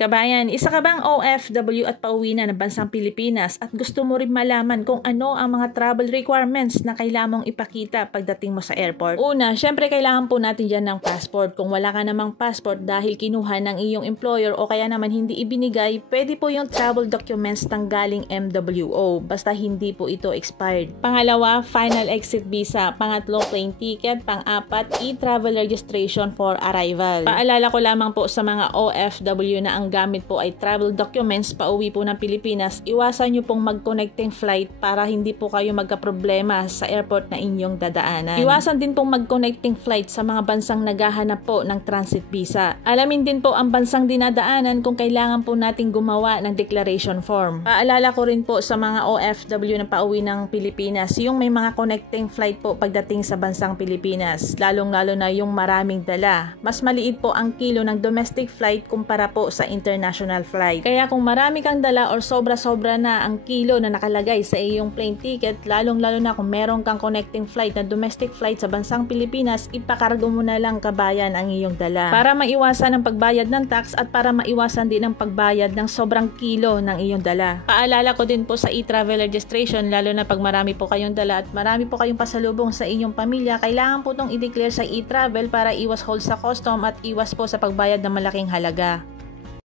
Kabayan, isa ka bang OFW at pauwi na ng bansang Pilipinas at gusto mo rin malaman kung ano ang mga travel requirements na kailangan mong ipakita pagdating mo sa airport? Una, syempre kailangan po natin dyan ng passport. Kung wala ka namang passport dahil kinuha ng iyong employer o kaya naman hindi ibinigay, pwede po yung travel documents tanggaling MWO. Basta hindi po ito expired. Pangalawa, final exit visa. Pangatlo, plane ticket. Pang-apat, e-travel registration for arrival. Paalala ko lamang po sa mga OFW na ang gamit po ay travel documents pauwi po ng Pilipinas, iwasan nyo pong mag-connecting flight para hindi po kayo magka-problema sa airport na inyong dadaanan. Iwasan din pong mag-connecting flight sa mga bansang naghahanap po ng transit visa. Alamin din po ang bansang dinadaanan kung kailangan po nating gumawa ng declaration form. Paalala ko rin po sa mga OFW na pauwi ng Pilipinas, yung may mga connecting flight po pagdating sa bansang Pilipinas, lalong-lalo na yung maraming dala. Mas maliit po ang kilo ng domestic flight kumpara po sa international flight. Kaya kung marami kang dala or sobra-sobra na ang kilo na nakalagay sa iyong plane ticket, lalong-lalo na kung meron kang connecting flight na domestic flight sa bansang Pilipinas, ipakargo mo na lang kabayan ang iyong dala para maiwasan ang pagbayad ng tax at para maiwasan din ang pagbayad ng sobrang kilo ng iyong dala. Paalala ko din po sa e-travel registration, lalo na pag marami po kayong dala at marami po kayong pasalubong sa inyong pamilya, kailangan po itong i-declare sa e-travel para iwas hold sa custom at iwas po sa pagbayad ng malaking halaga.